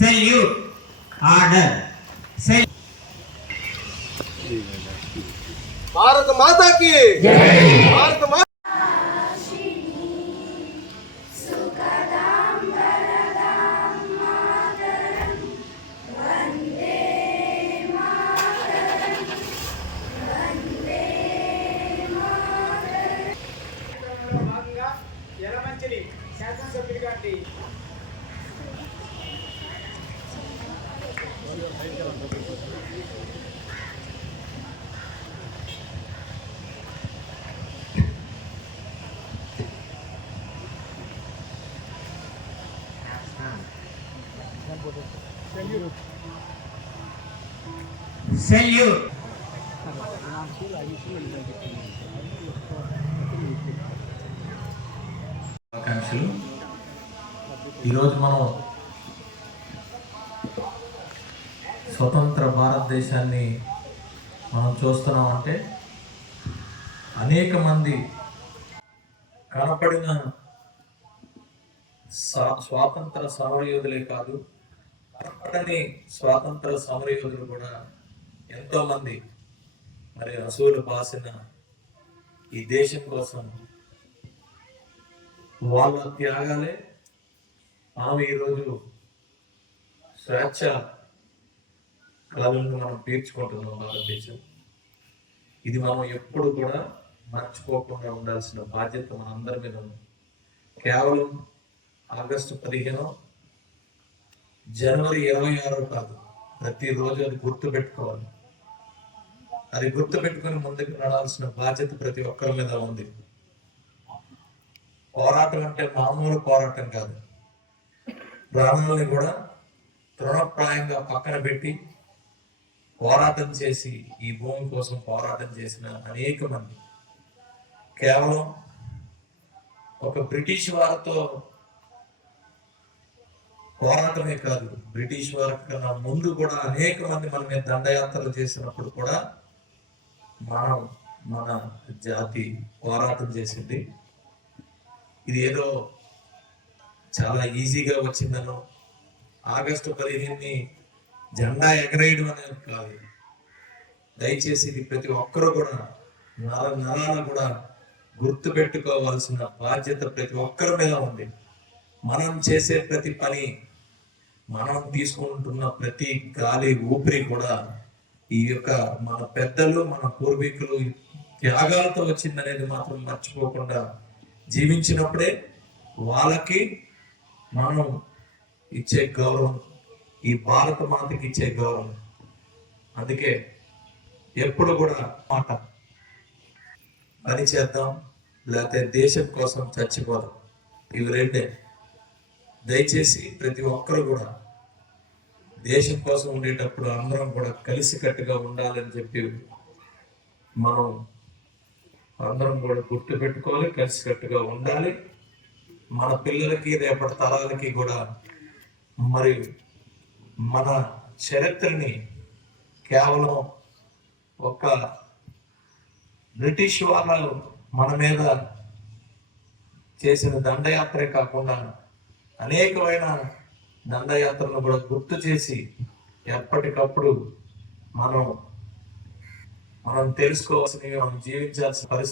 Salute order భారత మాతాకి భారత మాత భాగంగా యలమంచిలి శాసనసభ్యులు గారి సెల్యూట్ ఆకాంక్షలు. ఈరోజు మనం స్వతంత్ర భారతదేశాన్ని మనం చూస్తున్నామంటే అనేక మంది కనపడిన స్వాతంత్ర సమరయోధులే కాదు, కనపడని స్వాతంత్ర సమరయోధులు కూడా ఎంతోమంది మరి అసూలు బాసిన ఈ దేశం కోసం వాళ్ళ త్యాగాలే మనం ఈరోజు స్వేచ్ఛ కాలంలో మనం పీల్చుకుంటున్నాం. భారతదేశం ఇది మనం ఎప్పుడు కూడా మర్చిపోకుండా ఉండాల్సిన బాధ్యత మన అందరి మీద ఉంది. కేవలం ఆగస్టు 15, జనవరి 26 కాదు, ప్రతిరోజు అది గుర్తుపెట్టుకోవాలి. అది గుర్తుపెట్టుకుని ముందుకు నడాల్సిన బాధ్యత ప్రతి ఒక్కరి మీద ఉంది. పోరాటం అంటే మామూలు పోరాటం కాదు. ప్రాణాలని కూడా తృణప్రాయంగా పక్కన పెట్టి పోరాటం చేసి ఈ భూమి కోసం పోరాటం చేసిన అనేక మంది, కేవలం ఒక బ్రిటిష్ వారితో పోరాటమే కాదు, బ్రిటిష్ వారి కన్నా ముందు కూడా అనేక మంది మన మీద దండయాత్రలు చేసినప్పుడు కూడా మన జాతి పోరాటం చేసింది. ఇది ఏదో చాలా ఈజీగా వచ్చిందనో, ఆగస్టు 15ని జెండా ఎగరేయడం అనేది కాదు. దయచేసి ఇది ప్రతి ఒక్కరూ కూడా నరాల కూడా గుర్తు పెట్టుకోవాల్సిన బాధ్యత ప్రతి ఒక్కరి మీద ఉంది. మనం చేసే ప్రతి పని, మనం తీసుకుంటున్న ప్రతి గాలి ఊపిరి కూడా ఈ యొక్క మన పెద్దలు, మన పూర్వీకులు త్యాగాలతో వచ్చిందనేది మాత్రం మర్చిపోకుండా జీవించినప్పుడే వాళ్ళకి మనం ఇచ్చే గౌరవం, ఈ భారత మాతకి ఇచ్చే గౌరవం. అందుకే ఎప్పుడు కూడా మాట పని చేద్దాం, లేకపోతే దేశం కోసం చచ్చిపోదాం, ఇవి రెండే. దయచేసి ప్రతి ఒక్కరు కూడా దేశం కోసం ఉండేటప్పుడు అందరం కూడా కలిసికట్టుగా ఉండాలని చెప్పి మనం అందరం కూడా గుర్తు పెట్టుకోవాలి, కలిసికట్టుగా ఉండాలి. మన పిల్లలకి, రేపటి తరాలకి కూడా మరి మన చరిత్రని కేవలం ఒక బ్రిటిష్ వాళ్ళు మన మీద చేసిన దండయాత్రే కాకుండా అనేకమైన దండయాత్రలను కూడా గుర్తు చేసి ఎప్పటికప్పుడు మనం తెలుసుకోవాల్సినవి, మనం జీవించాల్సిన పరిస్థితి